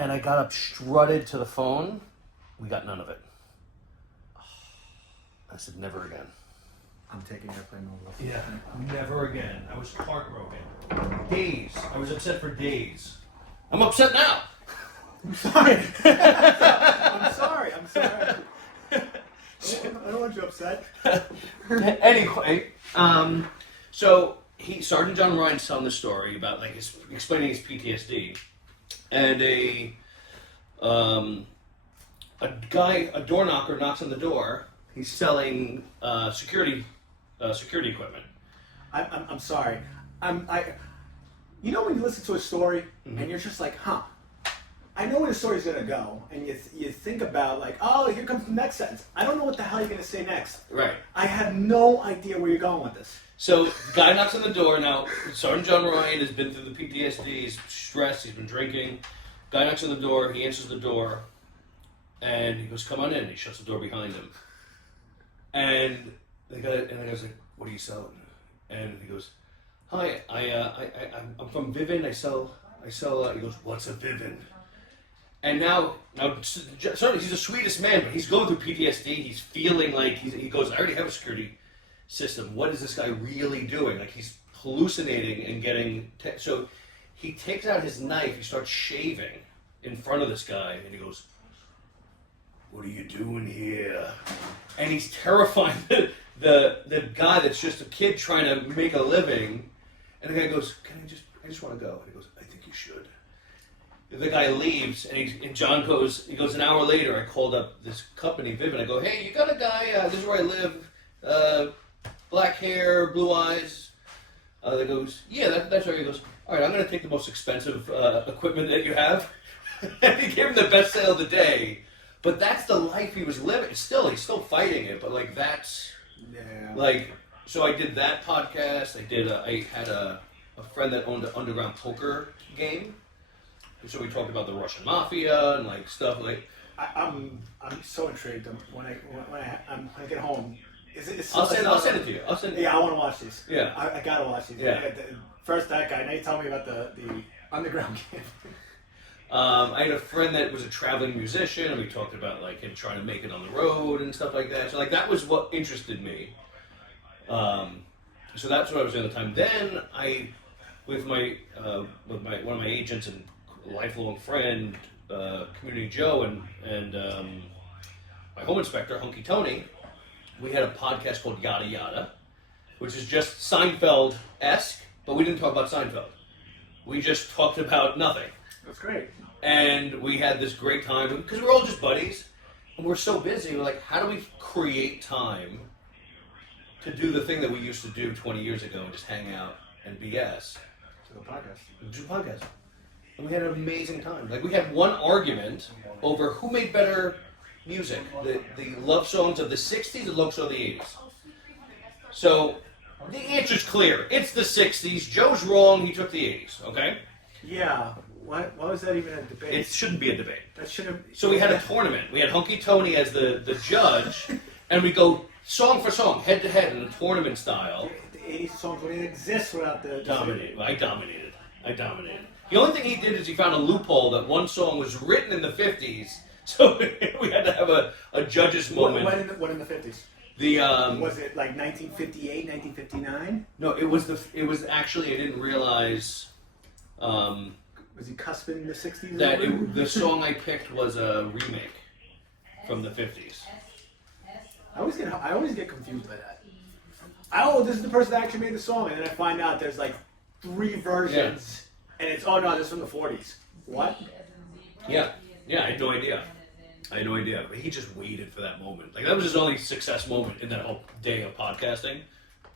And I got up, strutted to the phone. We got none of it. I said, never again. I'm taking airplane mode. Yeah, never again. I was heartbroken. Days. I was upset for days. I'm upset now. I'm sorry. I'm sorry. I don't want you upset. Anyway, so Sergeant John Ryan's telling the story about like explaining his PTSD, and a door knocker knocks on the door. He's selling security equipment. I'm sorry. You know when you listen to a story and you're just like, huh, I know where the story's gonna go, and you think about like, oh, here comes the next sentence. I don't know what the hell you're gonna say next. Right. I have no idea where you're going with this. So the guy knocks on the door. Now Sergeant John Ryan has been through the PTSD. He's stressed. He's been drinking. Guy knocks on the door. He answers the door, and he goes, "Come on in." He shuts the door behind him. And the guy's like, "What are you selling?" And he goes, "Hi, I'm from Vivint. I sell." He goes, "What's a Vivint?" And now, certainly he's the sweetest man, but he's going through PTSD. He's feeling like he goes, "I already have a security system. What is this guy really doing?" Like he's hallucinating and getting. So he takes out his knife. He starts shaving in front of this guy, and he goes, "What are you doing here?" And he's terrifying the guy that's just a kid trying to make a living. And the guy goes, I just want to go. And he goes, "I think you should." The guy leaves, and John goes, an hour later, I called up this company, Vivint. I go, "Hey, you got a guy, this is where I live, black hair, blue eyes." That goes, "Yeah, that's right." He goes, "All right, I'm going to take the most expensive equipment that you have." And he gave him the best sale of the day. But that's the life he was living. He's still fighting it, but like that's, like, so I did that podcast. I had a friend that owned an underground poker game. And so we talked about the Russian mafia and like stuff like. I'm so intrigued. When I get home, I'll send it to you. Yeah, I want to watch these. Yeah, I gotta watch these. Yeah. First that guy. Now you tell me about the underground game. I had a friend that was a traveling musician, and we talked about like him trying to make it on the road and stuff like that. So like that was what interested me. So that's what I was doing at the time. Then with one of my agents and lifelong friend, Community Joe, and my home inspector, Hunky Tony, we had a podcast called Yada Yada, which is just Seinfeld-esque, but we didn't talk about Seinfeld. We just talked about nothing. That's great. And we had this great time, because we're all just buddies, and we're so busy, we're like, how do we create time to do the thing that we used to do 20 years ago and just hang out and BS? Do a podcast. And we had an amazing time. Like, we had one argument over who made better music, the love songs of the 60s or love songs of the 80s. So, the answer's clear. It's the 60s. Joe's wrong. He took the 80s, okay? Yeah. Why was that even a debate? It shouldn't be a debate. That should have. So we had a tournament. We had Hunky Tony as the judge, and we go song for song, head to head in a tournament style. The 80s songs wouldn't exist without the... Dominated. I dominated. The only thing he did is he found a loophole that one song was written in the 50s, so we had to have a judge's moment. What in the 50s? Was it like 1958, 1959? No, it was actually, I didn't realize... Was he cusping the 60s? That the song I picked was a remake from the 50s. I always get confused by that. Oh, this is the person that actually made the song, and then I find out there's like 3 versions, and it's, oh no, this is from the 40s. What? Yeah, I had no idea. But he just waited for that moment. Like, that was his only success moment in that whole day of podcasting.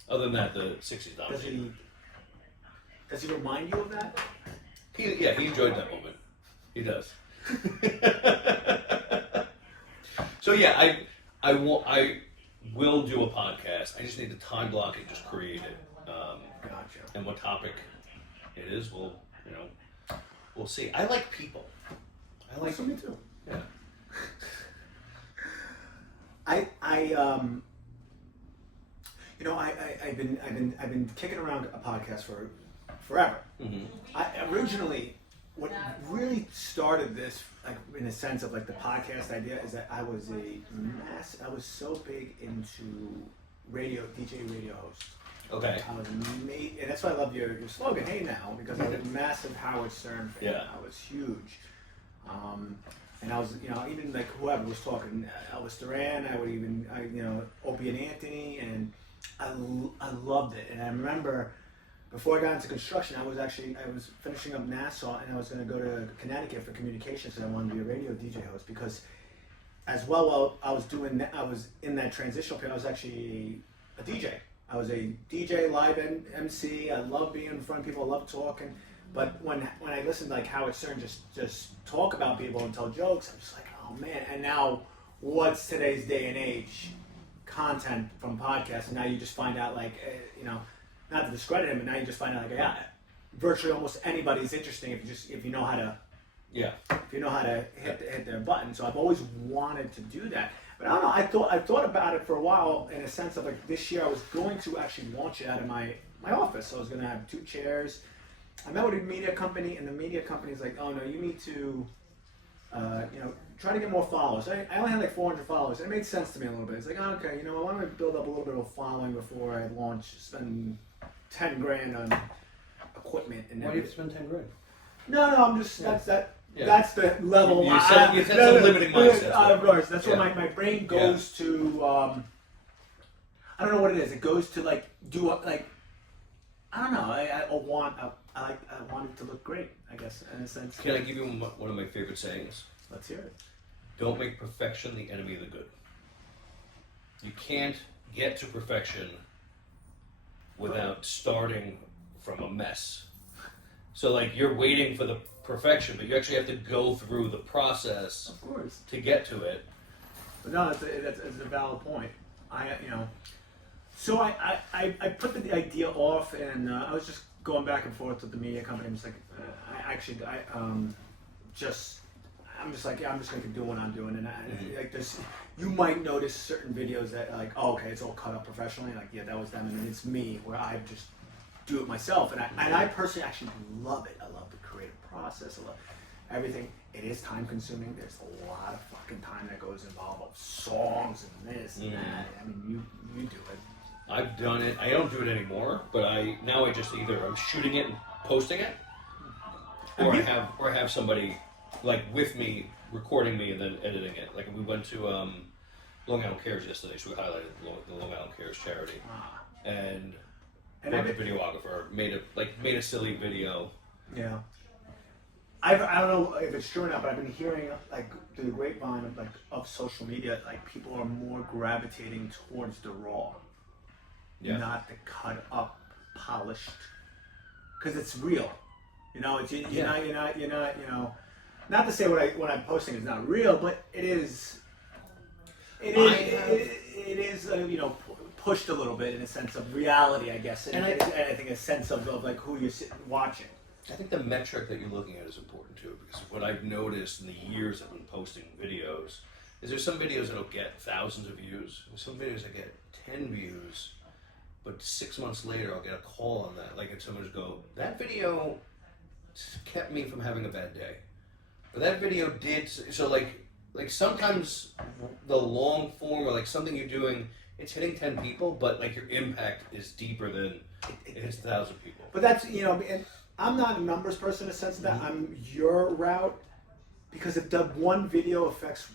Other than that, the 60s dominated. Does he remind you of that? He enjoyed that moment. He does. So yeah, I will do a podcast. I just need to time block it, just create it. Gotcha. And what topic it is, we'll see. I like people. So me too. Yeah. I've been kicking around a podcast for forever. Mm-hmm. Originally, what really started this, like in a sense of like the podcast idea, is that I was so big into DJ radio host. Okay. I was and that's why I love your slogan, "Hey Now," because I was a massive Howard Stern fan. Yeah. I was huge. And I was, even like whoever was talking, Elvis Duran, Opie and Anthony, and I loved it. And I remember before I got into construction, I was finishing up Nassau, and I was going to go to Connecticut for communications, and I wanted to be a radio DJ host because, as well, I was in that transitional period. I was actually a DJ. I was a DJ, live MC. I love being in front of people. I love talking. But when I listened to like Howard Stern just talk about people and tell jokes, I'm just like, oh man. And now, what's today's day and age? Content from podcasts, and now you just find out like, not to discredit him, but now you just find out like, yeah, virtually almost anybody's interesting if you know how to. Yeah. If you know how to hit their button. So I've always wanted to do that. But I don't know. I thought about it for a while in a sense of like this year I was going to actually launch it out of my office. So I was going to have 2 chairs. I met with a media company, and the media company's like, oh no, you need to, try to get more followers. I only had like 400 followers. And it made sense to me a little bit. It's like, oh, okay, I want to build up a little bit of a following before I launch, spend 10 grand on equipment and Why do you have to spend 10 grand? No, I'm just, Yeah. That's the level. You said some limiting mindset. Of course, that's where Yeah. my brain goes to. I don't know what it is. It goes to like I don't know. I want it to look great. I guess in a sense. Can I give you one of my favorite sayings? Let's hear it. Don't make perfection the enemy of the good. You can't get to perfection without starting from a mess. So like you're waiting for the perfection, but you actually have to go through the process, of course, to get to it. But no, that's a valid point. So I put the idea off, and I was just going back and forth with the media company. I'm just like, I'm just like, yeah, I'm just gonna keep doing what I'm doing, and like this, you might notice certain videos that like, oh, okay, it's all cut up professionally, like yeah, that was them, and then it's me where I just do it myself, and I personally actually love it. I love the creative process. I love everything. It is time consuming. There's a lot of fucking time that goes involved of songs and this and that. I mean, you do it. I've done it. I don't do it anymore, but I'm shooting it and posting it, or I have somebody like with me recording me and then editing it. Like we went to Long Island Cares yesterday, so we highlighted the Long Island Cares charity, and the videographer made a silly video. Yeah. I don't know if it's true or not, but I've been hearing like through the grapevine of social media, like people are more gravitating towards the raw, not the cut up, polished, because it's real. You're not. Not to say what I'm posting is not real, but it is. It is pushed a little bit in a sense of reality, I guess, and I think a sense of like who you're watching. I think the metric that you're looking at is important too, because what I've noticed in the years I've been posting videos is there's some videos that'll get thousands of views, and some videos that get 10 views, but 6 months later I'll get a call on that, like if someone just go, that video kept me from having a bad day, or that video did, so like sometimes the long form or like something you're doing, it's hitting 10 people, but like your impact is deeper than it hits 1,000 people. But that's, and I'm not a numbers person in the sense that I'm your route, because if the one video affects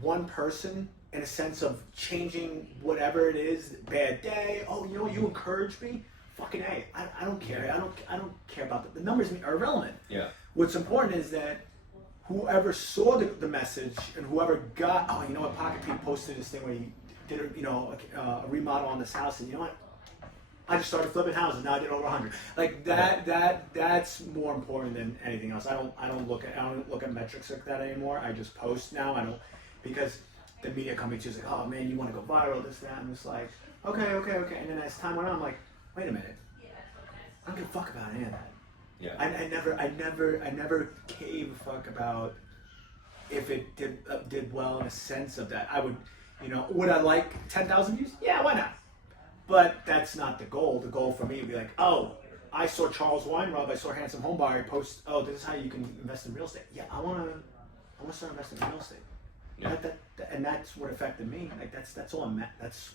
one person in a sense of changing whatever it is, bad day, oh, you encouraged me, fucking A, I don't care. I don't care about the numbers are irrelevant. Yeah. What's important is that whoever saw the message and whoever got, what, PocketPete posted this thing where he did a remodel on this house, and you know what? I just started flipping houses. Now I did over 100. Like that's more important than anything else. I don't look at metrics like that anymore. I just post now. Because the media company is like, oh man, you want to go viral, this, that. I'm just like, okay. And then as time went on, I'm like, wait a minute. I don't give a fuck about any of that. Yeah. I never gave a fuck about if it did well in a sense of that. I would, would I like 10,000 views? Yeah, why not? But that's not the goal. The goal for me would be like, oh, I saw Charles Weinrub, I saw Handsome Homebuyer post, oh, this is how you can invest in real estate. Yeah, I want to start investing in real estate. Yeah. And that's what affected me. Like that's all. That's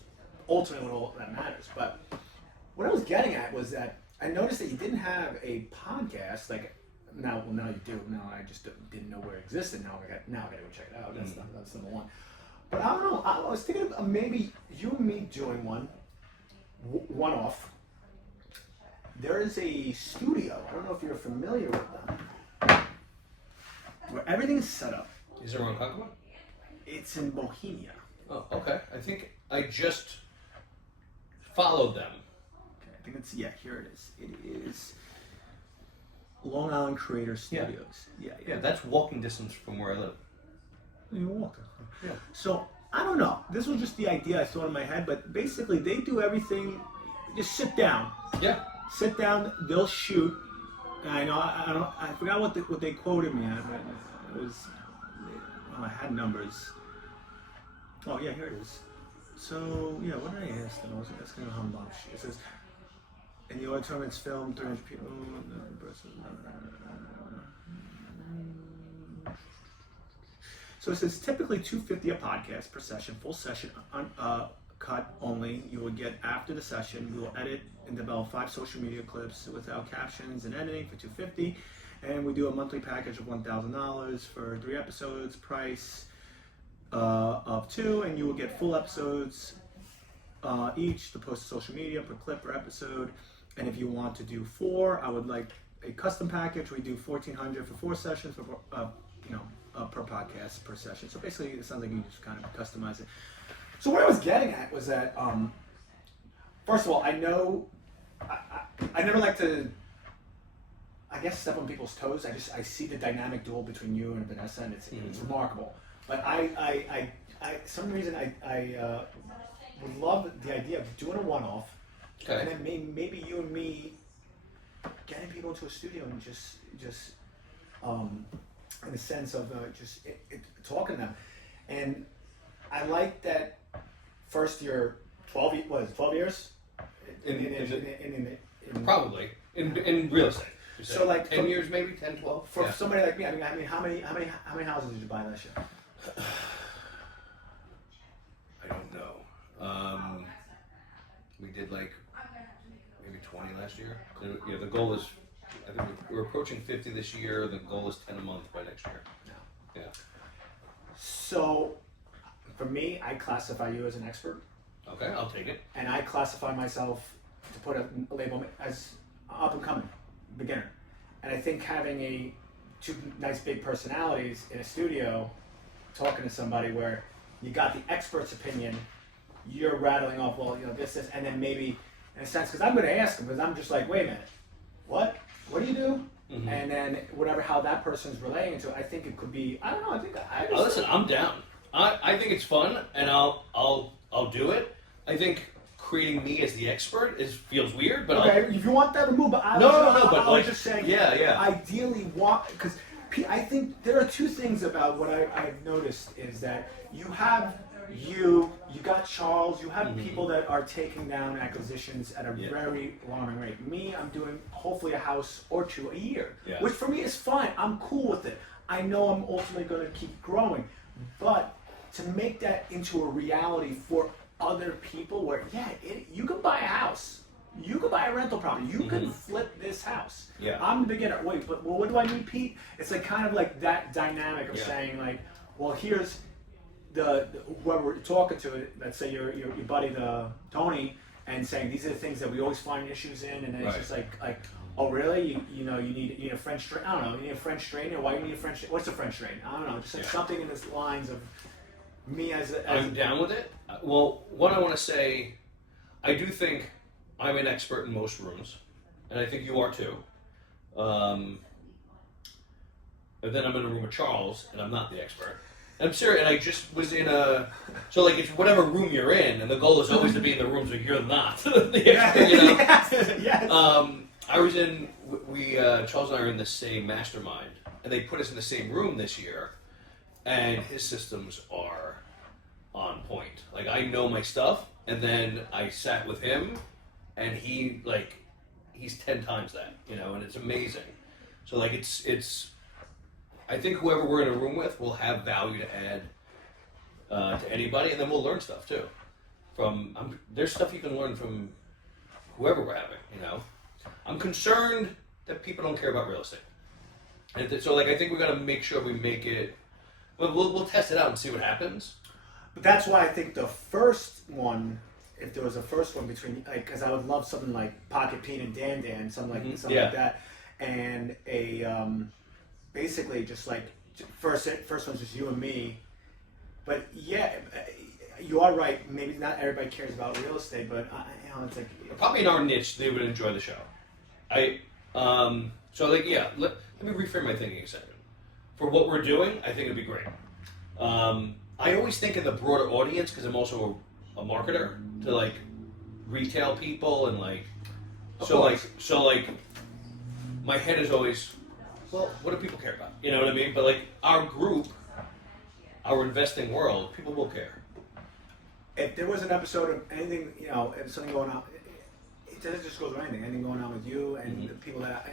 ultimately what all that matters. But what I was getting at was that I noticed that you didn't have a podcast. Like now you do. Now I just didn't know where it existed. Now I got to go check it out. That's number one. But I don't know. I was thinking of maybe you and me doing one off. There is a studio. I don't know if you're familiar with them, where everything is set up. Is it around Concord? It's in Bohemia. Oh, okay. I think I just followed them. Okay, I think it's here it is. It is Long Island Creator Studios. Yeah, that's walking distance from where I live. You walk. Yeah. So I don't know. This was just the idea I thought in my head, but basically they do everything. Just sit down. Yeah. Sit down. They'll shoot. And I know I forgot what they quoted me at. But it was I had numbers. Oh yeah, here it is. So yeah, what did I ask them? I was asking them how much. It says, in the auditorium it's filmed 300 people. So it says typically $250 a podcast per session, full session, cut only. You will get after the session. We will edit and develop 5 social media clips without captions and editing for $250, and we do a monthly package of $1,000 for 3 episodes. Price of 2, and you will get full episodes each to post to social media per clip per episode. And if you want to do 4, I would like a custom package. We do $1,400 for 4 sessions for per podcast per session. So basically, it sounds like you just kind of customize it. So what I was getting at was that, first of all, I know I never like to, I guess, step on people's toes. I see the dynamic duel between you and Vanessa, and it's remarkable. But I some reason I would love the idea of doing a one-off, and then maybe you and me getting people into a studio and just in the sense of just talking to them. And I like that first you're 12 years? Probably. In real estate. So like 10 years maybe, 10, 12? For somebody like me, I mean how many houses did you buy last year? I don't know. We did like maybe 20 last year. The goal is, I think we're approaching 50 this year. The goal is 10 a month by next year. Yeah. So, for me, I classify you as an expert. Okay, I'll take it. And I classify myself, to put a label, as up and coming, beginner. And I think having 2 nice big personalities in a studio, talking to somebody where you got the expert's opinion, you're rattling off, well, this, and then maybe, in a sense, because I'm going to ask them, because I'm just like, wait a minute, what do you do? Mm-hmm. And then how that person's relating to it, I think it could be, I don't know, listen, I'm down. I think it's fun, and I'll do it. I think creating me as the expert feels weird, but okay, if you want that removed, but I was just saying, ideally, because I think there are 2 things about what I've noticed is that you have you got Charles, you have people that are taking down acquisitions at a very alarming rate. Me, I'm doing hopefully a house or 2 a year, which for me is fine. I'm cool with it. I know I'm ultimately going to keep growing, but to make that into a reality for other people where, you can buy a house, you can buy a rental property, you can flip this house. Yeah. I'm the beginner. Wait, but what do I need, Pete? It's like kind of like that dynamic of saying like, well, here's the whoever we're talking to, let's say your buddy, Tony, and saying these are the things that we always find issues in, and then it's just like, oh really? You need a French drain? I don't know. You need a French drain, or why you need a French? What's a French drain? I don't know. Just like something in the lines of me as I'm down with it. Well, what I want to say, I do think I'm an expert in most rooms, and I think you are too. And then I'm in a room with Charles, and I'm not the expert. And I'm serious, and I just was in so like it's whatever room you're in, and the goal is always to be in the rooms where you're not the expert, Yes. I was in, Charles and I are in the same mastermind, and they put us in the same room this year, and his systems are on point. Like, I know my stuff, and then I sat with him, and he he's 10 times that, and it's amazing. So like it's. I think whoever we're in a room with will have value to add to anybody, and then we'll learn stuff too. There's stuff you can learn from whoever we're having. I'm concerned that people don't care about real estate, and so like I think we got to make sure we make it. We'll test it out and see what happens. But that's why I think the first one, if there was a first one between, like, because I would love something like PocketPete and Dan, something like like that, and basically just like first one's just you and me. But yeah, you are right. Maybe not everybody cares about real estate, but it's like probably in our niche they would enjoy the show. So like let me reframe my thinking a second. For what we're doing, I think it'd be great. I always think of the broader audience because I'm also a marketer to like retail people and like so like my head is always, well, what do people care about? You know what I mean? But like our group, our investing world, people will care. If there was an episode of anything, if something going on, it doesn't just go with anything. Anything going on with you and the people that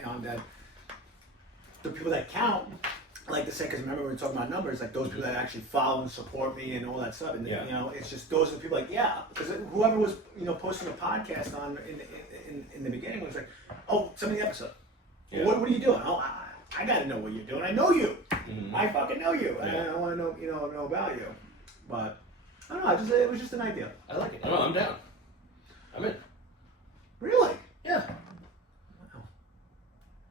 the people that count. Like to say, because remember we were talking about numbers, like those people that actually follow and support me and all that stuff, and it's just those are the people like because whoever was posting a podcast on in the beginning was like, oh, some of the episode, what are you doing? Oh, I got to know what you're doing. I know you, I fucking know you, and I want to know about you, but I don't know. It was just an idea. I like it. No, I'm down. I'm in. Really? Yeah. Wow.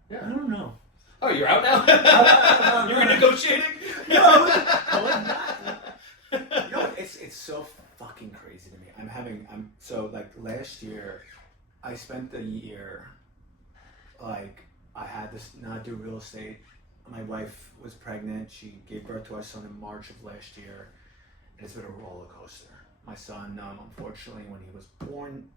Yeah. I don't know. Oh, you're out now? You were negotiating? No, it's so fucking crazy to me. So like last year, I spent the year, like I had to not do real estate. My wife was pregnant. She gave birth to our son in March of last year. And it's been a roller coaster. My son, unfortunately, when he was born,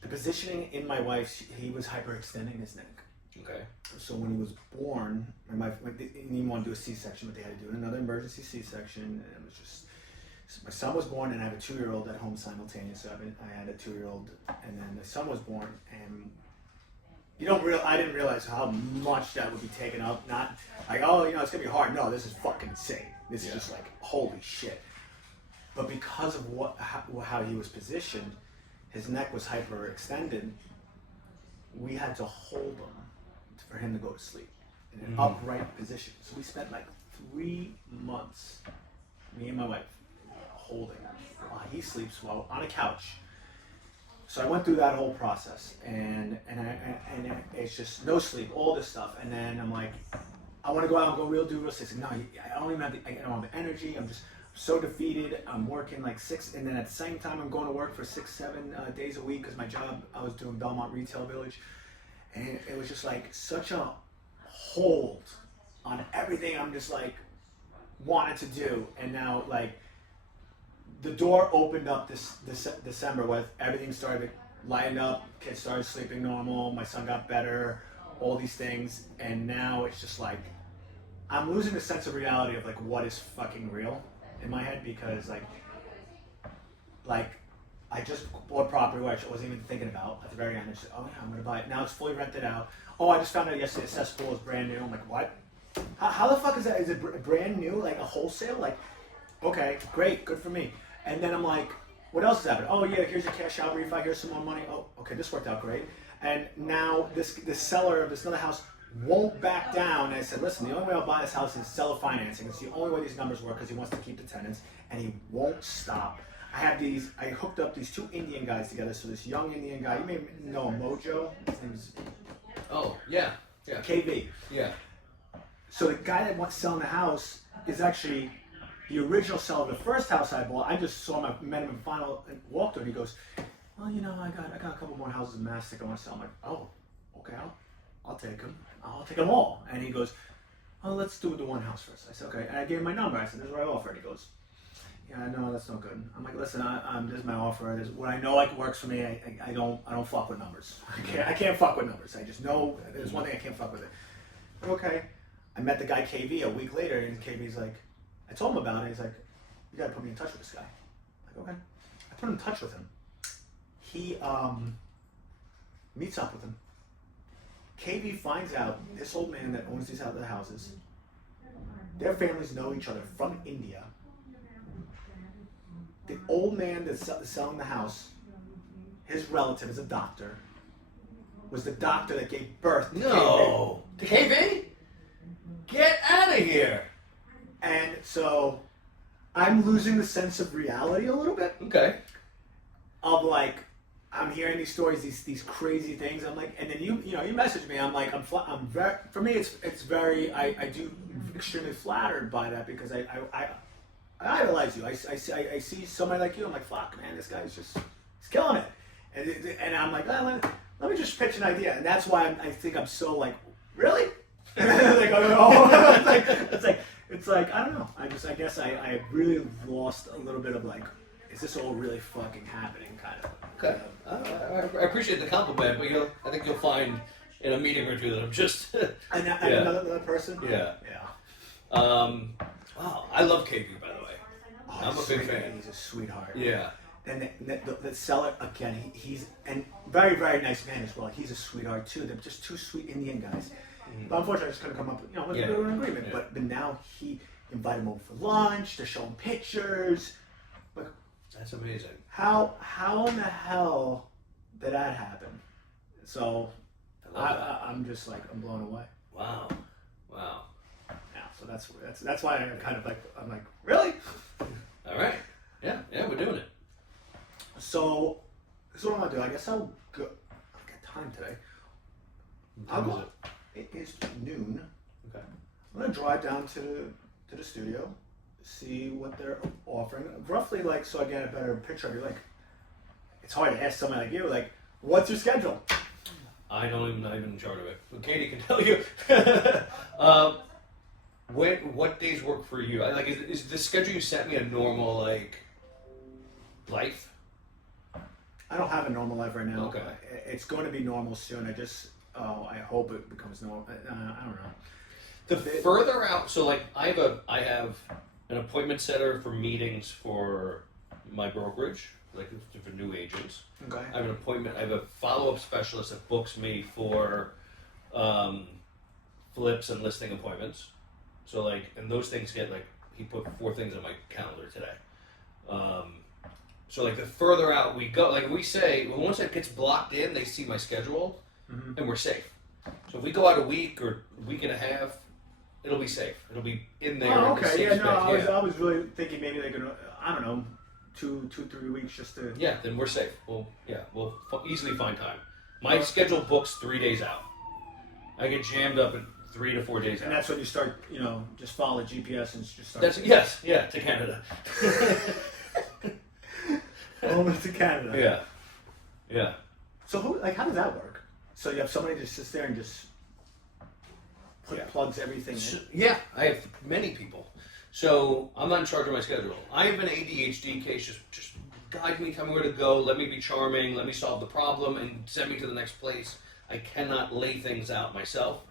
the positioning in my wife's, he was hyperextending his neck. Okay. So when he was born, my wife didn't want to do a C-section, but they had to do another emergency C-section, and it was just. So my son was born, and I have a 2-year-old at home simultaneously. So I had a 2-year-old, and then the son was born, and I didn't realize how much that would be taken up. Not like, it's gonna be hard. No, this is fucking insane. This is just like holy shit. But because of how he was positioned. His neck was hyperextended. We had to hold him for him to go to sleep in an upright position. So we spent like 3 months, me and my wife, holding him while he sleeps on a couch. So I went through that whole process, and it's just no sleep, all this stuff, and then I'm like, I want to go out and do real estate. No, I don't even have I don't have the energy. I'm just so defeated. I'm working like 6, and then at the same time I'm going to work for 6, 7 days a week because my job, I was doing Belmont Retail Village, and it was just like such a hold on everything I'm just like wanted to do. And now like the door opened up this December with everything started lighting up, kids started sleeping normal, my son got better, all these things, and now it's just like I'm losing the sense of reality of like what is fucking real in my head, because like I just bought property which I wasn't even thinking about at the very end. I said, oh yeah, I'm gonna buy it. Now it's fully rented out. Oh, I just found out yesterday a cesspool is brand new. I'm like, what? How the fuck is that? Is it brand new? Like a wholesale? Like, okay, great, good for me. And then I'm like, what else is happening? Oh yeah, here's a cash out refi. Here's some more money. Oh, okay, this worked out great. And now this seller of this other house won't back down. And I said, listen, the only way I'll buy this house is seller financing. It's the only way these numbers work because he wants to keep the tenants, and he won't stop. I hooked up these 2 Indian guys together. So this young Indian guy, you may know him, Mojo. His name is. Oh yeah. KB. Yeah. So the guy that wants selling the house is actually the original seller of the first house I bought. I just met him in final and walked through, and he goes, well, I got a couple more houses in Mastic I want to sell. I'm like, oh, okay, I'll take them. I'll take them all. And he goes, oh, let's do the one house first. I said, okay. And I gave him my number. I said, this is what I offered. He goes, yeah, no, that's no good. I'm like, listen, this is my offer. This is what I know works for me. I don't fuck with numbers. I can't fuck with numbers. I just know there's one thing I can't fuck with it. But okay. I met the guy KV a week later, and KV's like, I told him about it. He's like, you gotta put me in touch with this guy. I'm like, okay. I put him in touch with him. He meets up with him. KB finds out this old man that owns these other houses, their families know each other from India. The old man that's selling the house, his relative is a doctor, was the doctor that gave birth to No. To KB? Get out of here. And so I'm losing the sense of reality a little bit. Okay. Of like, I'm hearing these stories, these crazy things. I'm like, and then you message me. I'm like, I'm very, for me, it's very, I do extremely flattered by that because I idolize you. I see somebody like you. I'm like, fuck, man, this guy's just, he's killing it. And I'm like, oh, let me just pitch an idea. And that's why I think I'm so like, really? Like, oh, it's like I don't know. I guess I really lost a little bit of like, is this all really fucking happening? Kind of. Okay. I appreciate the compliment, but I think you'll find in a meeting or two that I'm just. Another person. Yeah. Yeah. Wow, I love KB, by the way. Oh, I'm a big fan. He's a sweetheart. Yeah. And the seller again, he's and very very nice man as well. He's a sweetheart too. They're just two sweet Indian guys. Mm-hmm. But unfortunately, I just couldn't come up with an agreement. Yeah. But now he invited him over for lunch. They're showing pictures. Like, that's amazing. How in the hell did that happen? So I'm just like I'm blown away. Wow. Yeah. So that's why I'm kind of like I'm like really. All right. Yeah, we're doing it. So what I'm gonna do? I guess I'll go. I got time today. What time is it? It is noon. Okay. I'm gonna drive down to the studio, see what they're offering, roughly like so I get a better picture of you. Like, it's hard to ask somebody like you, like, what's your schedule? I'm not even in charge of it. But Katie can tell you. What days work for you? Like, is the schedule you sent me a normal like life? I don't have a normal life right now. Okay. It's going to be normal soon. I hope it becomes normal. I don't know. The further out, so like I have an appointment setter for meetings for my brokerage, like for new agents. Okay. I have a follow-up specialist that books me for flips and listing appointments. So like, and those things get like, he put 4 things on my calendar today. So like the further out we go, like we say, once it gets blocked in, they see my schedule, mm-hmm. and we're safe. So if we go out a week or a week and a half, it'll be safe. It'll be in there. Oh, okay. In the safe space. I was really thinking maybe they're gonna, I don't know, 2-3 weeks just to. Yeah, then we're safe. We'll easily find time. My schedule books 3 days out. I get jammed up in 3 to 4 days out. And that's when you start, just follow GPS and just start. To Canada. Almost to Canada. Yeah. So how does that work? So you have somebody just sits there and just plugs everything in? Yeah, I have many people. So I'm not in charge of my schedule. I have an ADHD case. Just guide me, tell me where to go, let me be charming, let me solve the problem, and send me to the next place. I cannot lay things out myself.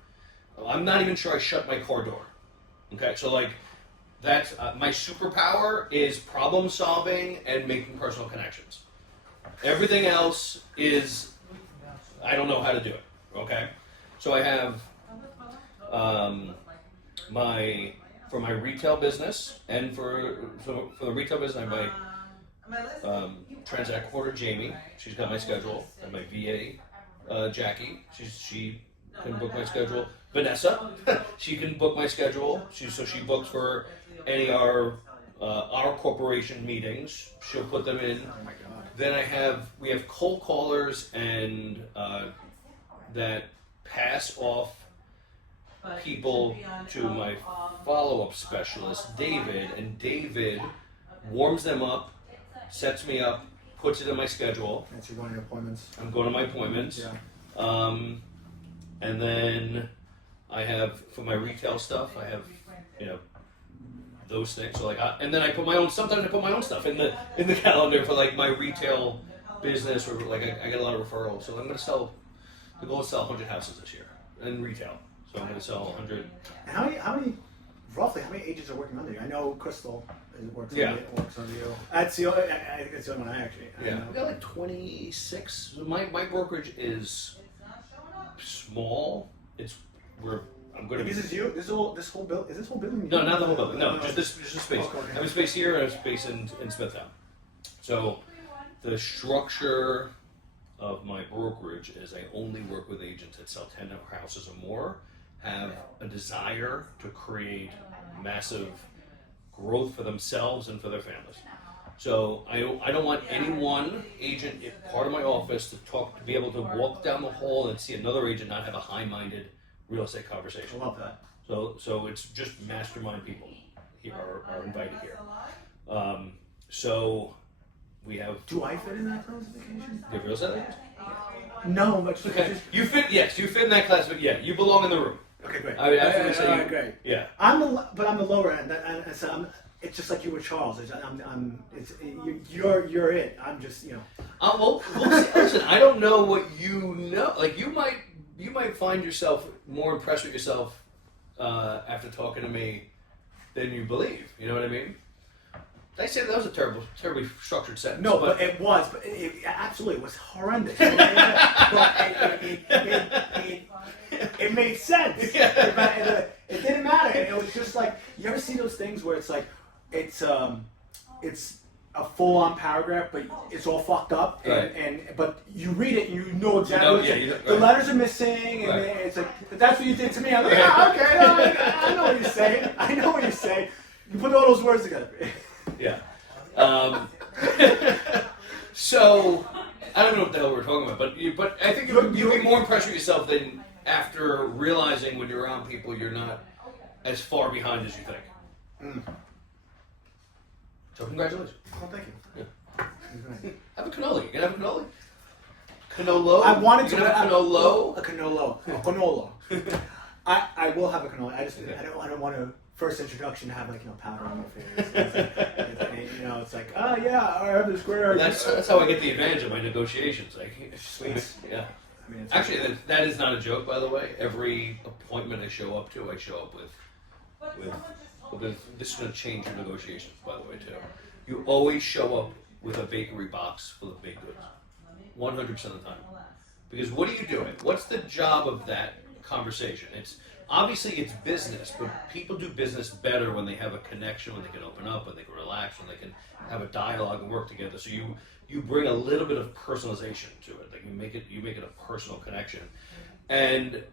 I'm not even sure I shut my car door. Okay, so like that's my superpower is problem solving and making personal connections. Everything else is I don't know how to do it. Okay, so I have for my retail business and for the retail business I have my transact quarter Jamie. She's got my schedule, and my VA Jackie. She can book my schedule. Vanessa, she can book my schedule. She books for any of our corporation meetings. She'll put them in. Oh my God. Then we have cold callers and that pass off people to my follow-up specialist, David, and David warms them up, sets me up, puts it in my schedule. And so you're going to your appointments? I'm going to my appointments. Yeah. And then I have, for my retail stuff, I have, those things. So and then I put my own, sometimes I put my own stuff in the calendar for like my retail business, or like I get a lot of referrals. So I'm going to the goal is to sell 100 houses this year in retail. So I'm going to sell 100. And how many agents are working under you? I know Crystal works Yeah. under you. That's the only, I think that's the only one I actually. I Yeah, know. we got like 26. My brokerage is small. I'm going to. This is you. This whole building. Is this whole building? No, not the whole building. No, just this space. Okay. I have a space here and I have a space in Smithtown. So the structure of my brokerage is I only work with agents that sell 10 houses or more, have a desire to create massive growth for themselves and for their families. So I don't want any one agent in part of my office to be able to walk down the hall and see another agent not have a high-minded real estate conversation. I love that. So it's just mastermind people here are invited here. So we have. Do I fit in that classification? You have real estate agents? No, but just, Okay. You fit in that class, but yeah, you belong in the room. Okay, great. I would say you, great. Yeah. I'm the lower end. So it's just like you with Charles. You're it. I'm just Well, listen. I don't know what you know. Like you might find yourself more impressed with yourself after talking to me than you believe. You know what I mean? I say that was a terribly structured sentence. No, but it was. But it absolutely was horrendous. But it made sense. Yeah. It didn't matter. It was just like, you ever see those things where it's like, it's a full-on paragraph, but it's all fucked up, but you read it and you know exactly the letters are missing, and it's like, that's what you did to me. I'm like, okay, I know what you're saying. I know what you're saying. You put all those words together. Yeah. So I don't know what the hell we're talking about, but I think you'll be more impressed with yourself than after realizing when you're around people you're not as far behind as you think. So congratulations. Well, thank you. Yeah. Have a cannoli. You gonna have a cannoli? Canolo? I wanted to have a canolo. A cannolo. I will have a cannoli. I don't want to first introduction to have powder on my face. It's like, oh yeah, I have this great. That's how I get the advantage of my negotiations. Sweets. Yeah. I mean, Actually, that is not a joke, by the way. Every appointment I show up to, I show up with this is going to change your negotiations, by the way, too. You always show up with a bakery box full of baked goods, 100% of the time. Because what are you doing? What's the job of that conversation? Obviously it's business, but people do business better when they have a connection, when they can open up, when they can relax, when they can have a dialogue and work together. So you bring a little bit of personalization to it. Like you make it a personal connection. And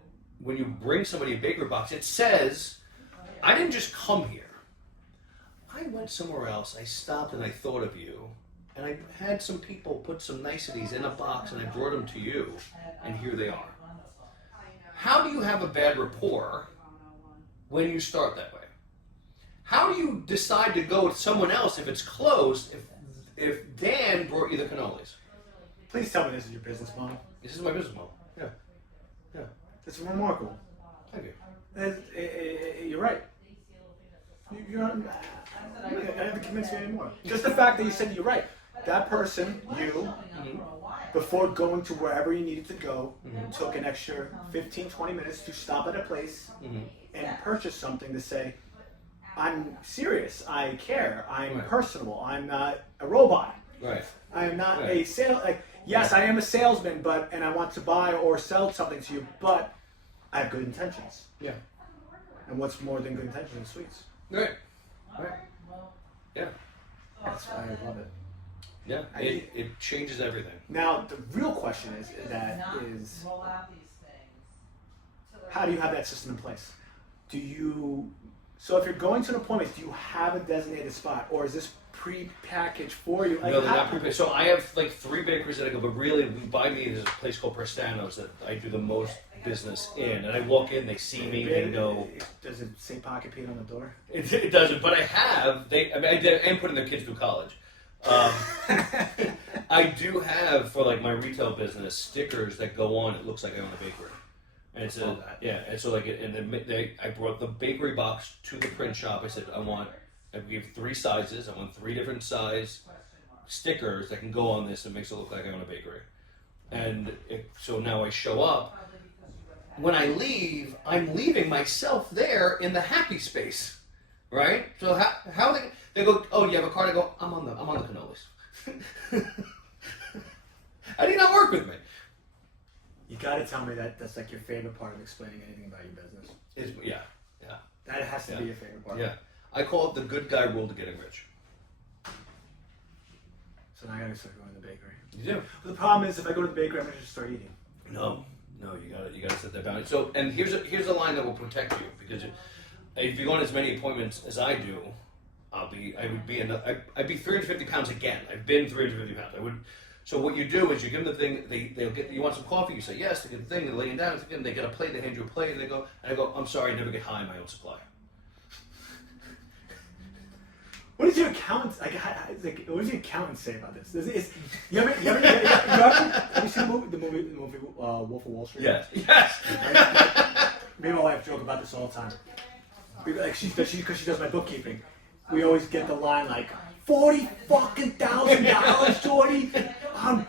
when you bring somebody a bakery box, it says, I didn't just come here. I went somewhere else. I stopped and I thought of you. And I had some people put some niceties in a box and I brought them to you. And here they are. How do you have a bad rapport when you start that way? How do you decide to go with someone else if it's closed, if Dan brought you the cannolis? Please tell me this is your business model. This is my business model. Yeah. It's remarkable. Thank you. You're right. I don't have to convince you anymore. Just the fact that you said you're right. That person, you, before going to wherever you needed to go, took an extra 15, 20 minutes to stop at a place and purchase something to say, I'm serious, I care, I'm personable, I'm not a robot. Right. I am not a yes, I am a salesman, and I want to buy or sell something to you, but I have good intentions. Yeah. And what's more than good intentions in sweets? Right. Yeah. That's why I love it. Yeah. It changes everything. Now, the real question is how do you have that system in place? So if you're going to an appointment, do you have a designated spot, or is this pre-packaged for you? No, they're not prepared. So I have 3 bakeries that I go, but really, by me, there's a place called Prestano's that I do the most business in. And I walk in, they see me, they know. Does it say PocketPete on the door? It doesn't, but I have. I am putting their kids through college. I do have, for my retail business, stickers that go on. It looks like I own a bakery. And it's and so I brought the bakery box to the print shop. I said, I gave 3 sizes. I want 3 different size stickers that can go on this and makes it look like I own a bakery. And so now I show up. When I leave, I'm leaving myself there in the happy space. right? So how they go? Oh, you have a card? I go. I'm on the cannolis. How do you not work with me? You gotta tell me that's like your favorite part of explaining anything about your business. Yeah. That has to be your favorite part. Yeah. I call it the good guy rule to getting rich. So now I gotta start going to the bakery. You do. But the problem is, if I go to the bakery, I'm gonna just start eating. No, you gotta set that boundary. So, and here's a line that will protect you, because if you go on as many appointments as I do, I'd be 350 pounds again. I've been 350 pounds. So what you do is you give them the thing. They'll get. You want some coffee? You say yes. They get the thing. They're laying down. They get a plate. They hand you a plate. And I go. I'm sorry. I never get high on my own supply. What does your accountant what does your accountant say about this? Have you seen the movie Wolf of Wall Street? Yes. Me and my wife joke about this all the time. Because she does my bookkeeping. We always get the line like $40,000, Jordy, on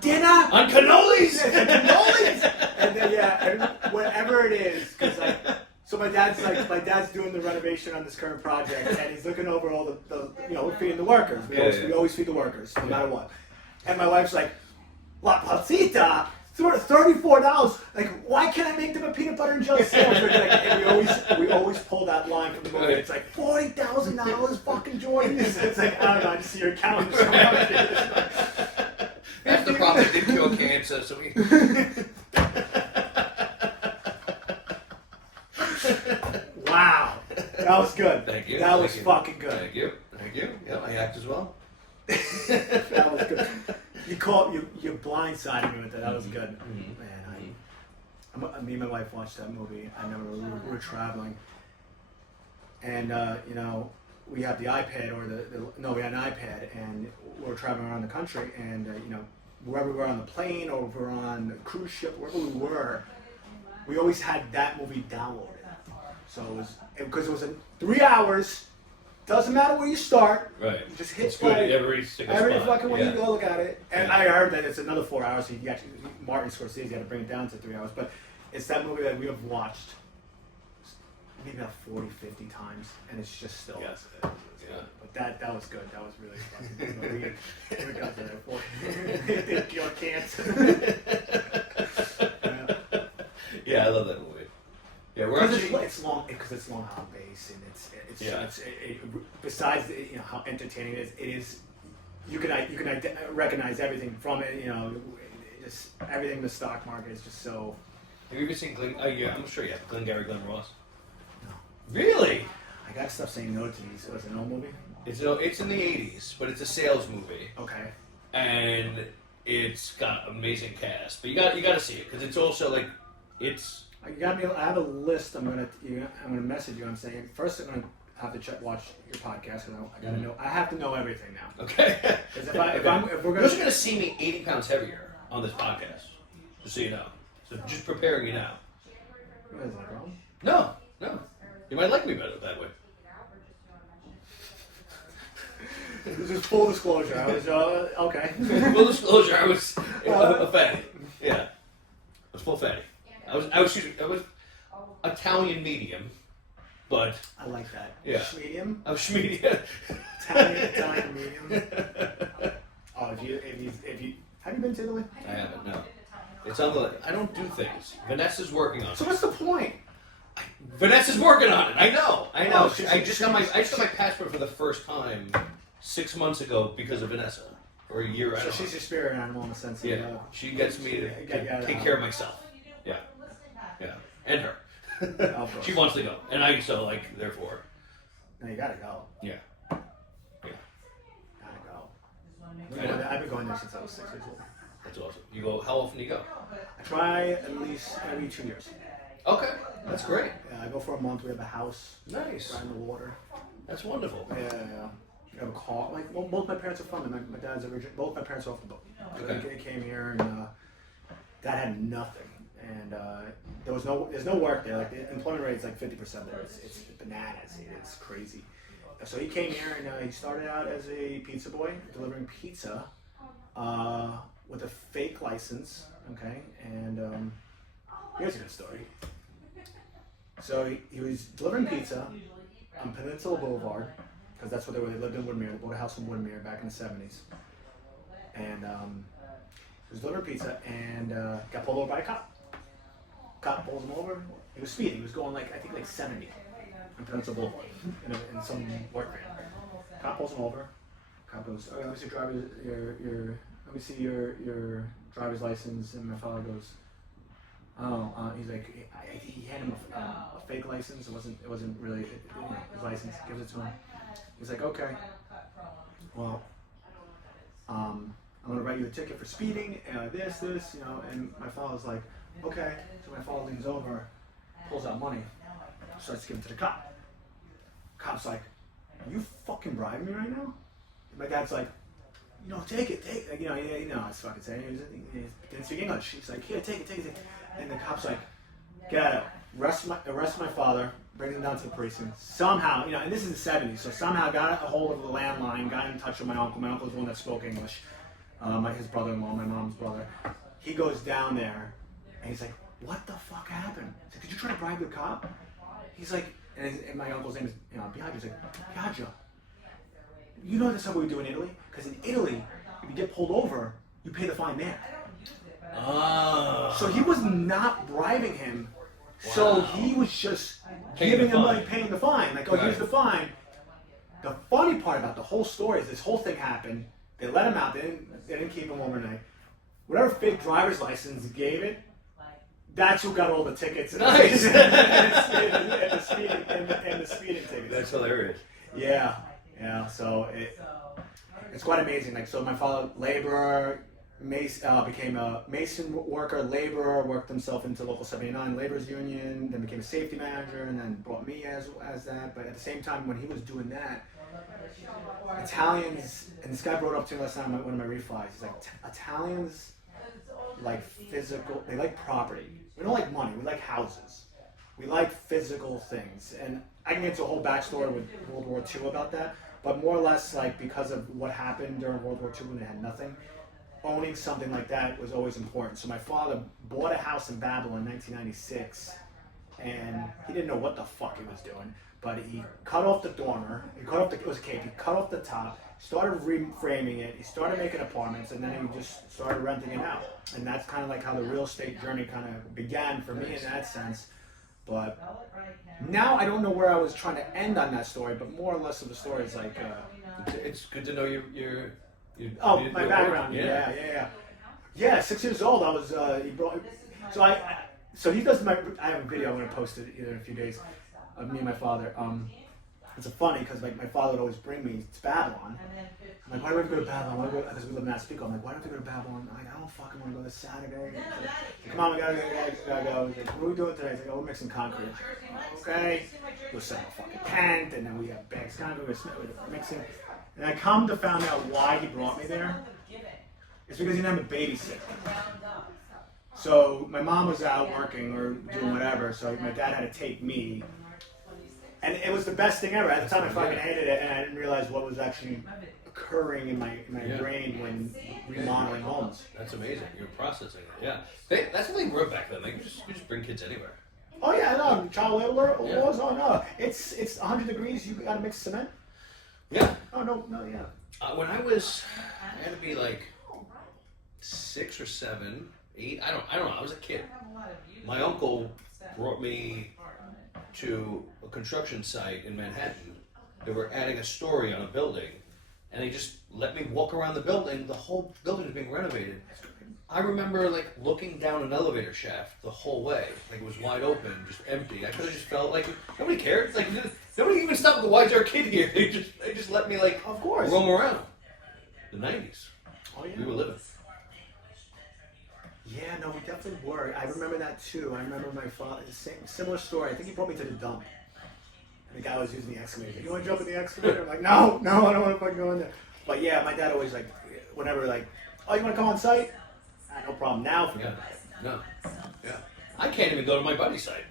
dinner, on cannolis, and then and whatever it is, because so my dad's doing the renovation on this current project, and he's looking over all the we're feeding the workers. We always feed the workers, no matter what. And my wife's like, La Pasita, $34. Like, why can't I make them a peanut butter and jelly sandwich? And we always pull that line from the movie. It's like $40,000, fucking Jordan. It's like, I don't know, I just see your accountant. That's the problem. They did cure cancer, so we. Wow, that was good. Thank you. That was fucking good. Thank you. Yeah, I act as well. That was good. You're blindsiding me with that. That was good. Mm-hmm. Man, me and my wife watched that movie. I remember we were traveling, and we had the iPad we had an iPad, and we were traveling around the country, and wherever we were on the plane or we were on the cruise ship, wherever we were, we always had that movie downloaded. So because it was in 3 hours. Doesn't matter where you start. Right. You just hit it's play. Good. Every fucking way you go look at it. And I heard that it's another 4 hours. So Martin Scorsese had to bring it down to 3 hours. But it's that movie that we have watched maybe about 40, 50 times, and it's just still. Yes. But that was good. That was really fucking good. We got to that point. They cure cancer. Yeah, I love that movie. Yeah, it's long base, and it's besides how entertaining it is. You can recognize everything from it. Just everything in the stock market is just so. Have you ever seen Glenn? Oh yeah, I'm sure you have. Glengarry Glen Ross. No. Really? I gotta stop saying no to these. Was it an old movie? It's in the '80s, but it's a sales movie. Okay. And it's got amazing cast, but you got to see it, because it's also like it's. I have a list. I'm gonna message you. I'm saying first I'm gonna have to watch your podcast, and I gotta know. I have to know everything now. Okay. Because if we're gonna, you're also gonna see me 80 pounds heavier on this podcast, just so you know. So just preparing you now. Is that a problem? No. You might like me better that way. This is full disclosure. I was okay. Full disclosure. I was a fatty. Yeah. I was full fatty. I was Italian medium, but I like that. Yeah. Medium. I was medium. Italian medium. Oh, if you have you been to Italy? I haven't. No. It's on the. I don't do things. Vanessa's working on it. So what's the point? Vanessa's working on it. I know. Oh, I just got my passport for the first time 6 months ago because of Vanessa, or a year. So she's your spirit animal in the sense of. Yeah. She gets me to take care of myself. Yeah. And her. She wants to go, and therefore. No, you gotta go. Yeah. Gotta go. I've been going there since I was 6 years old. That's awesome. You go. How often do you go? I try at least every 2 years. Okay, that's great. Yeah, I go for a month. We have a house. Nice. Right in the water. That's wonderful. Yeah. We have a car. Both my parents are from there. My dad's original. Both my parents are off the boat. So they came here, and Dad had nothing. And there's no work there. Like the employment rate is like 50% there. It's bananas. It's crazy. So he came here, and he started out as a pizza boy, delivering pizza with a fake license. Okay, and here's a good story. So he was delivering pizza. on Peninsula Boulevard, because that's where they lived in Woodmere. They bought a house in Woodmere back in the 70s. And he was delivering pizza and got pulled over by a cop. Cop pulls him over. He was speeding. He was going I think 70 on Peninsula Boulevard in some work van. Cop pulls him over. Cop goes, "Oh, let me see let me see your driver's license." And my father goes, "Oh," he's like, he handed him a fake license. It wasn't really his license. Gives it to him. He's like, "Okay, well, I'm gonna write you a ticket for speeding. This, And my father's like, "Okay." So my father leans over, pulls out money, starts giving it to the cop. Cop's like, "Are you fucking bribing me right now?" And my dad's like, "Take it. I was fucking saying. He didn't speak English. He's like, "Here, take it. And the cop's like, "Get out. Arrest my father, bring him down to the precinct." Somehow, and this is the 70s, so somehow got a hold of the landline, got in touch with my uncle. My uncle was the one that spoke English. His brother-in-law, my mom's brother. He goes down there, and he's like, "What the fuck happened?" He's like, "Did you try to bribe the cop?" He's like, and my uncle's name is Biagio. He's like, "Biagio, that's what we do in Italy? Because in Italy, if you get pulled over, you pay the fine there." Oh. So he was not bribing him. Wow. So he was just giving him money, paying the fine. Like, "Oh, here's the fine." The funny part about the whole story is this whole thing happened. They let him out. They didn't keep him overnight. Whatever fake driver's license gave it, that's who got all the tickets. Nice. and the speeding tickets. That's hilarious. Yeah. So it's quite amazing. So my father, laborer, became a mason worker, laborer, worked himself into Local 79 Laborers Union, then became a safety manager, and then brought me as that. But at the same time, when he was doing that, Italians, and this guy brought up to me last time one of my refis, he's like, Italians like physical, they like property. We don't like money, we like houses. We like physical things. And I can get into a whole backstory with World War II about that, but more or less because of what happened during World War II when they had nothing, owning something like that was always important. So my father bought a house in Babylon in 1996, and he didn't know what the fuck he was doing, but he cut off the dormer, it was a cape, he cut off the top, started reframing it, he started making apartments, and then he just started renting it out. And that's kind of how the real estate journey kind of began for me in that sense. But now I don't know where I was trying to end on that story, but more or less of the story is it's good to know your my background. Yeah. 6 years old. I was. He brought. So he does my. I have a video. I'm gonna post it either in a few days of me and my father. It's funny because my father would always bring me to Babylon. I'm like, "Why do we have to go to Babylon? Because we live in Massapequa." I'm like, "Why don't we go to Babylon?" I'm like, "I don't fucking want to go this Saturday." Like, "Come on, we gotta go." He's like, "What are we doing today?" He's like, "Oh, we're mixing concrete." I'm like, "Okay." We'll set up a fucking tent, and then we have bags of concrete. We're mixing. And I come to find out why he brought me there. It's because he didn't have a babysitter. So my mom was out working or doing whatever, so my dad had to take me. And it was the best thing ever. At the time I fucking hated it, and I didn't realize what was actually occurring in my brain when remodeling homes. That's amazing. You're processing it. Yeah. That's the thing we were back then. You just bring kids anywhere. Oh yeah, no, child labor laws. Oh no, it's 100 degrees. You gotta mix cement. Yeah. Oh no, yeah. When I had to be 6 or 7, 8. I don't know. I was a kid. My uncle brought me to a construction site in Manhattan. They were adding a story on a building, and they just let me walk around the building. The whole building was being renovated. I remember looking down an elevator shaft the whole way. It was wide open, just empty. I could have just felt like nobody cared. Nobody even stopped to why is there a kid here? They just let me of course roam around. The 90s. Oh yeah. We were living. Yeah, no, we definitely were. I remember that too. I remember my father, similar story. I think he brought me to the dump. And the guy was using the excavator. "You want to jump in the excavator?" I'm like, no, I don't want to fucking go in there. But yeah, my dad always whenever "Oh, you want to come on site?" No problem. Now forget about it. No. Yeah. I can't even go to my buddy's site.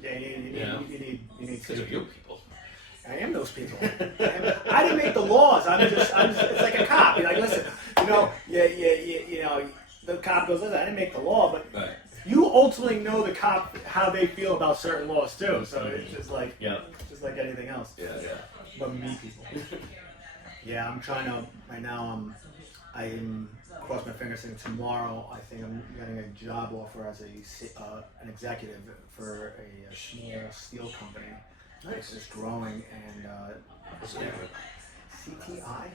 Yeah, you need Because of you people. I am those people. I didn't make the laws. I'm just it's like a cop. You're like, "Listen, the cop goes, "Listen, I didn't make the law, but Right. you ultimately know the cop how they feel about certain laws too." So it's just just like anything else. Yeah. But meet people. Yeah, I'm trying to, right now, I'm cross my fingers saying tomorrow I think I'm getting a job offer as an executive for a small steel company. Nice. It's growing, and What's the name of it? CTI.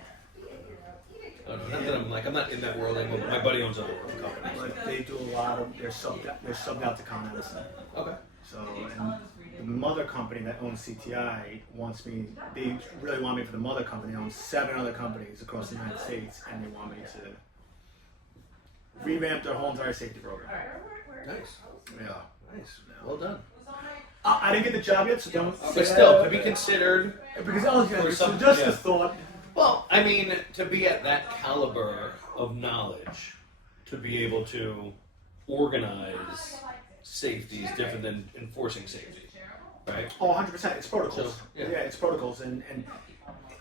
Not that I'm not in that world anymore, but my buddy owns a company. But they do a lot of, they're subbed out to Con Edison. Okay. So, and the mother company that owns CTI wants me, they really want me for the mother company. They own 7 other companies across the United States, and they want me to revamp their whole entire safety program. Nice. Yeah. Nice. Well done. I didn't get the job yet, so don't. But still, to be considered. Because I was For some- just yeah. a thought. Well, I mean, to be at that caliber of knowledge, to be able to organize safety is different than enforcing safety, right? Oh, 100%. It's protocols. So, yeah. It's protocols, and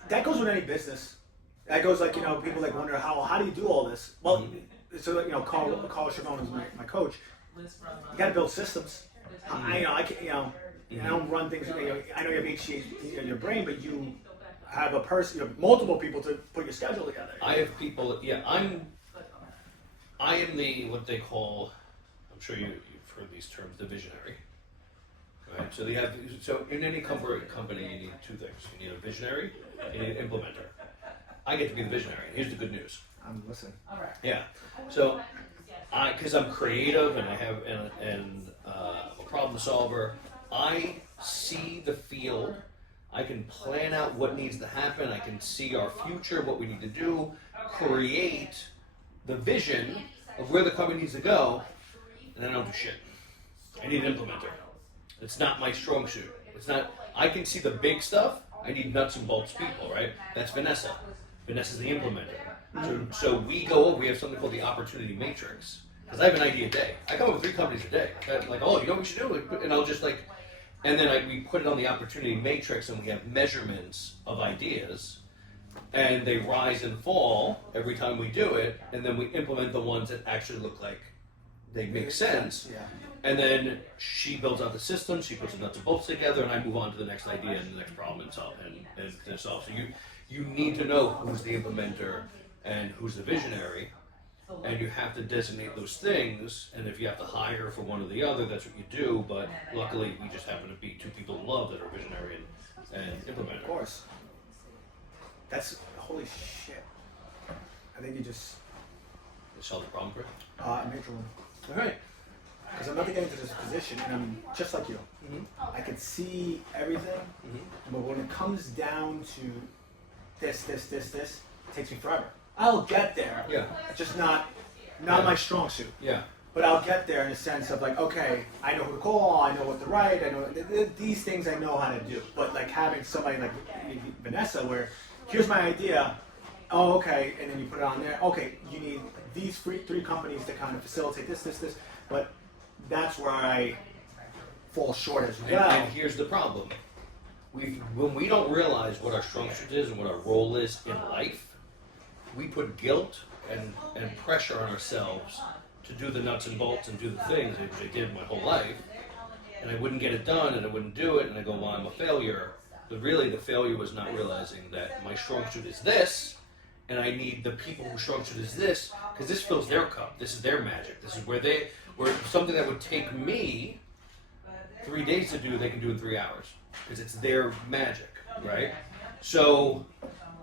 that goes with any business. That goes like, people like wonder how do you do all this? Well, so Carl Chavon is my coach. You got to build systems. I can't, I don't run things. I know you have HCA in your brain, but you have a person, you have multiple people to put your schedule together. I have people. Yeah, I am the what they call. I'm sure you've heard these terms, the visionary. Right. So in any company, you need 2 things. You need a visionary, and you need an implementer. I get to be the visionary. Here's the good news. I'm listening. Yeah. So, because I'm creative and I have a problem solver, I see the field. I can plan out what needs to happen. I can see our future, what we need to do, create the vision of where the company needs to go, and I don't do shit. I need an implementer. It's not my strong suit. It's not. I can see the big stuff. I need nuts and bolts people, right? That's Vanessa. Vanessa's the implementer. So we go over. We have something called the opportunity matrix. Because I have an idea a day. I come up with 3 companies a day. Like, oh, you know what we should do? And I'll just and then we put it on the opportunity matrix, and we have measurements of ideas, and they rise and fall every time we do it, and then we implement the ones that actually look like they make sense. Yeah. And then she builds out the system, she puts the nuts and bolts together, and I move on to the next idea and the next problem and solve. So you need to know who's the implementer and who's the visionary, and you have to designate those things. And if you have to hire for one or the other, that's what you do. But luckily, we just happen to be 2 people in love that are visionary and implementer. Of course. That's holy shit. I think you just Solve the problem for you. major one. All right. Because I'm about to get into this position, and I'm just like you. I can see everything, but when it comes down to this, it takes me forever. I'll get there. Yeah. It's just not my strong suit. Yeah. But I'll get there in a sense of like, okay, I know who to call, I know what to write, I know these things I know how to do. But like having somebody like Vanessa, where here's my idea, oh okay, and then you put it on there. Okay, you need these 3 companies to kind of facilitate this. But that's where I fall short as well. And here's the problem. When we don't realize what our strong suit is and what our role is in life, we put guilt and pressure on ourselves to do the nuts and bolts and do the things which I did my whole life, and I wouldn't get it done and I wouldn't do it, and I go, well, I'm a failure. But really the failure was not realizing that my strong suit is this, and I need the people whose strong suit is this, because this fills their cup. This is their magic. This is where something that would take me 3 days to do, they can do in 3 hours, because it's their magic, right? So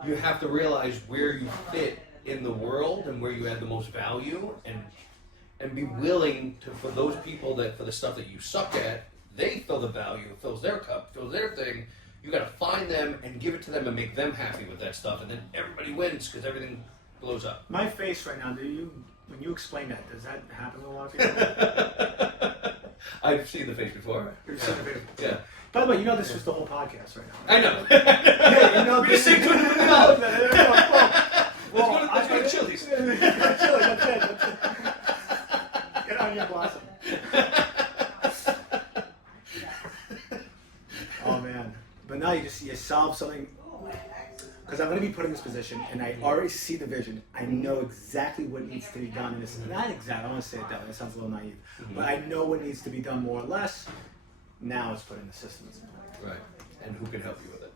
you have to realize where you fit in the world and where you add the most value, and be willing to, for those people for the stuff that you suck at, they fill the value, it fills their cup, fills their thing. You got to find them and give it to them and make them happy with that stuff, and then everybody wins because everything blows up. My face right now, when you explain that, does that happen to a lot of people? I've seen the face before. You've seen the face. Yeah. By the way, this was the whole podcast right now. I know. Yeah, we just say 2 minutes ago. Well, Let's go to Chili's. That's it. Get on your blossom. Oh man. But now you solve something. Because I'm going to be put in this position, and I already see the vision. I know exactly what needs to be done. And it's not exact. I don't want to say it that way. It sounds a little naive. But I know what needs to be done more or less. Now it's put in the systems. Right. And who can help you with it?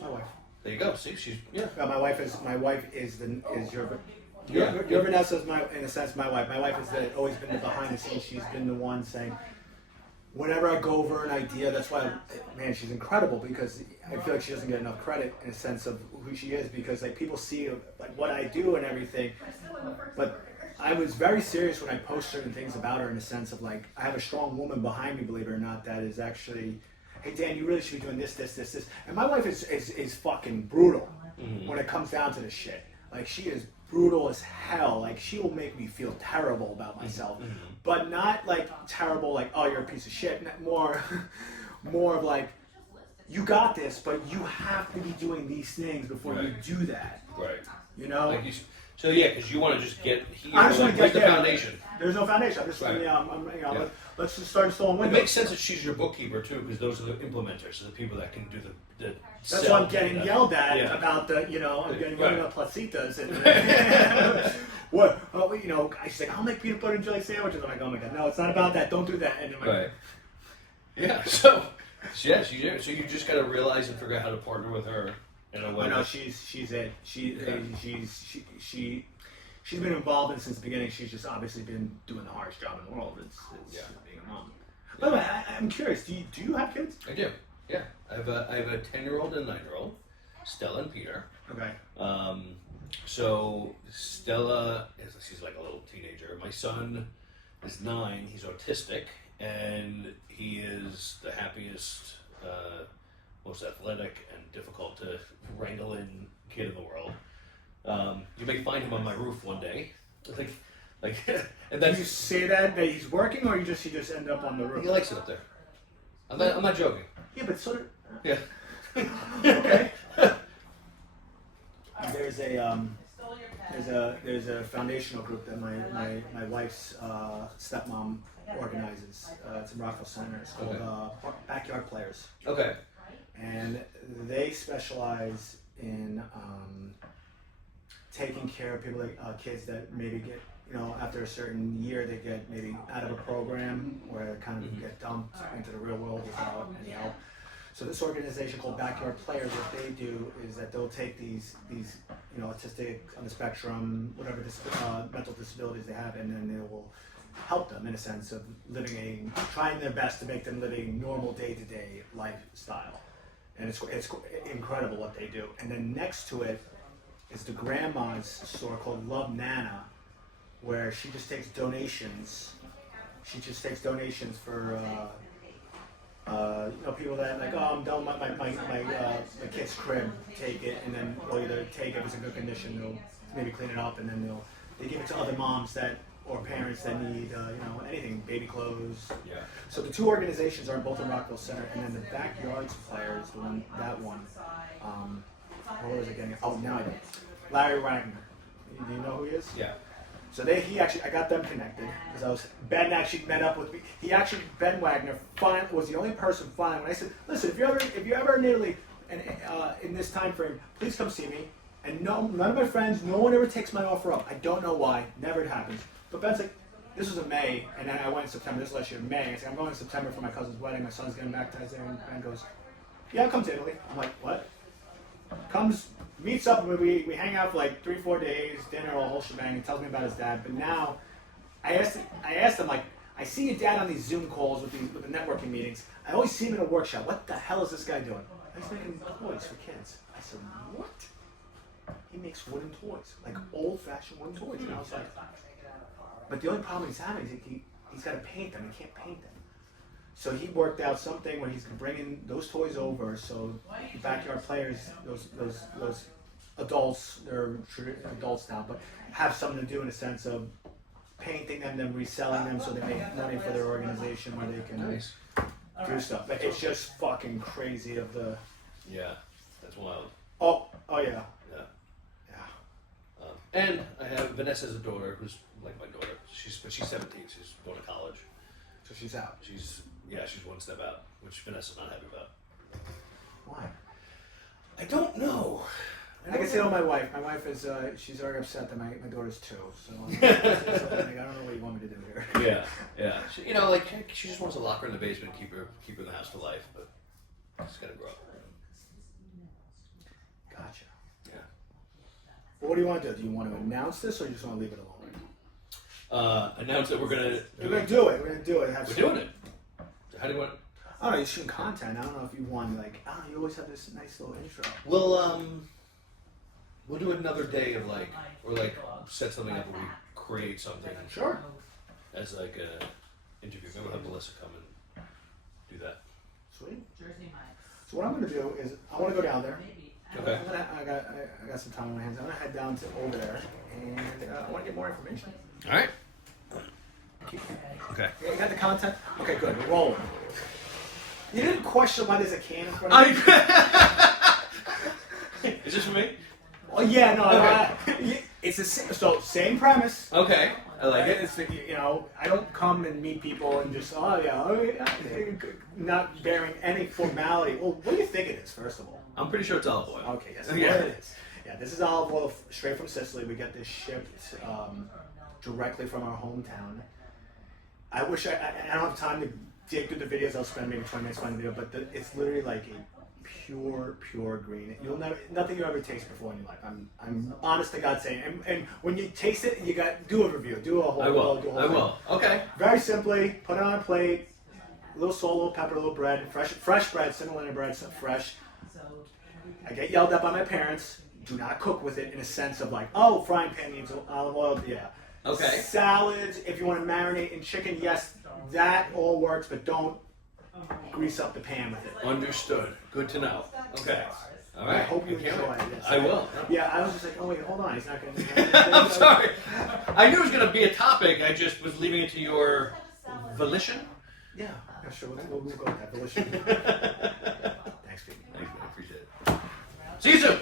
My wife. There you go. See, she's yeah. My wife is your Vanessa's in a sense my wife. My wife has always been the behind the scenes. She's been the one saying, whenever I go over an idea, that's why, man, she's incredible because I feel like she doesn't get enough credit in a sense of who she is because like people see like what I do and everything, but I was very serious when I post certain things about her in a sense of like I have a strong woman behind me, believe it or not, that is actually, hey Dan, you really should be doing this, and my wife is fucking brutal when it comes down to this shit. Like she is brutal as hell. Like she will make me feel terrible about myself, but not like terrible like oh you're a piece of shit. More of like you got this, but you have to be doing these things before you do that. Right. You know. Like so yeah, because you want to just get here. I just want to get the there. foundation. There's no foundation. I'm just let's just start installing It windows. makes sense that she's your bookkeeper too, because those are the implementers, so the people that can do the That's why I'm getting yelled at about the, I'm getting yelled at placitas and what, she's like, I'll make peanut butter and jelly sandwiches. I'm like, oh my god, no, it's not about that. Don't do that. And I'm like, right. Yeah. So you just got to realize and figure out how to partner with her in a way. No, she's it. She's been involved in since the beginning. She's just obviously been doing the hardest job in the world. It's being a mom. By the way, I'm curious. Do you have kids? I do. Yeah, I have a 10-year-old and a 9-year-old, Stella and Peter. Okay. So Stella she's like a little teenager. My son is 9. He's autistic, and he is the happiest, most athletic, and difficult to wrangle in kid in the world. You may find him on my roof one day, like, and then you say that he's working, or he just end up on the roof. He likes it up there. I'm not joking. Yeah, but sort of. Yeah. Okay. There's a foundational group that my wife's stepmom organizes. It's in Rockville Center. It's called Backyard Players. Okay. And they specialize in taking care of people like kids that maybe get, after a certain year they get maybe out of a program or kind of get dumped into the real world without any help. So this organization called Backyard Players, what they do is that they'll take these autistic, on the spectrum, whatever mental disabilities they have, and then they will help them in a sense of trying their best to make them live a normal day-to-day lifestyle. And it's incredible what they do. And then next to it is the grandma's store called Love Nana, where she just takes donations. She just takes donations for people that like, oh, I'm done with my kid's crib, take it, and then they'll either take it if it's in good condition, they'll maybe clean it up, and then they give it to other moms or parents that need anything, baby clothes. Yeah. So the two organizations are both in Rockville Center, and then the Backyards Players, that one. What was it getting? Oh, now I know. Larry Wagner. Do you know who he is? Yeah. So I got them connected because Ben actually met up with me. Ben Wagner was the only person finally when I said, listen, if you're ever in Italy and in this time frame, please come see me. And none of my friends, no one ever takes my offer up. I don't know why. Never it happens. But Ben's like, this was in May, and then I went in September. This was last year in May. I said, I'm going in September for my cousin's wedding. My son's getting baptized there. And Ben goes, yeah, I'll come to Italy. I'm like, what? Comes, meets up, and we hang out for like 3-4 days, dinner, a whole shebang. He tells me about his dad. But now, I asked him, like, I see your dad on these Zoom calls with the networking meetings. I always see him in a workshop. What the hell is this guy doing? He's making toys for kids. I said, what? He makes wooden toys, like old-fashioned wooden toys. And I was like, but the only problem he's having is he's got to paint them. He can't paint them. So he worked out something where he's bringing those toys over. So the Backyard Players, those adults, they're adults now, but have something to do in a sense of painting them, then reselling them, so they make money for their organization where they can do stuff. Like it's just fucking crazy of the. Yeah, that's wild. Oh yeah. And I have Vanessa's a daughter who's like my daughter. She's 17. She's going to college. So she's out. She's one step out, which Vanessa's not happy about. Why? I don't know. I can say to my wife. My wife is she's already upset that my daughter's 2. So I don't know what you want me to do here. Yeah. She, she just wants to lock her in the basement, keep her in the house for life, but she's gotta grow up. do you want to do? Do you want to announce this, or you just want to leave it alone? Announce that we're gonna. We're gonna do it. We're gonna do it. We're doing it. How do you want? I don't know. You're shooting content. I don't know if you want like. Oh, you always have this nice little intro. We'll do another day of like, or like set something up where we create something. Sure. As like a interview. Maybe we'll have Melissa come and do that. Sweet. So what I'm gonna do is I want to go down there. Okay. I got some time on my hands. I'm gonna head down to over there, and I want to get more information. All right. Okay. You got the content? Okay, good. We're rolling. You didn't question why there's a can in front of you? Is this for me? Oh yeah, no. Okay. It's same premise. Okay. I like it. It's I don't come and meet people and just not bearing any formality. Well, what do you think it is, first of all? I'm pretty sure it's olive oil. Okay, yes, yeah. What it is. Yeah, this is olive oil straight from Sicily. We get this shipped directly from our hometown. I wish I don't have time to dig through the videos. I'll spend maybe 20 minutes finding the video, but it's literally like a pure green. You'll never, nothing you ever taste before in your life. I'm honest to God saying. And when you taste it, you got do a review, do a whole. I will. Do a whole I thing. will. Okay. Very simply, put it on a plate. A little salt, a little pepper, a little bread, fresh bread, semolina bread, some fresh. I get yelled at by my parents. Do not cook with it in a sense of like, oh, frying pan needs olive oil. Yeah. Okay. Salads, if you want to marinate in chicken, yes, that all works, but don't grease up the pan with it. Understood. Good to know. Okay. All right. I hope you can't enjoy wait. this. I will. Yeah, I was just like, oh wait, hold on, he's not going to. I'm sorry. I knew it was going to be a topic. I just was leaving it to your volition. Yeah, sure. We'll go with that volition. Thanks, Pete. Thanks, man. I appreciate it. See you soon.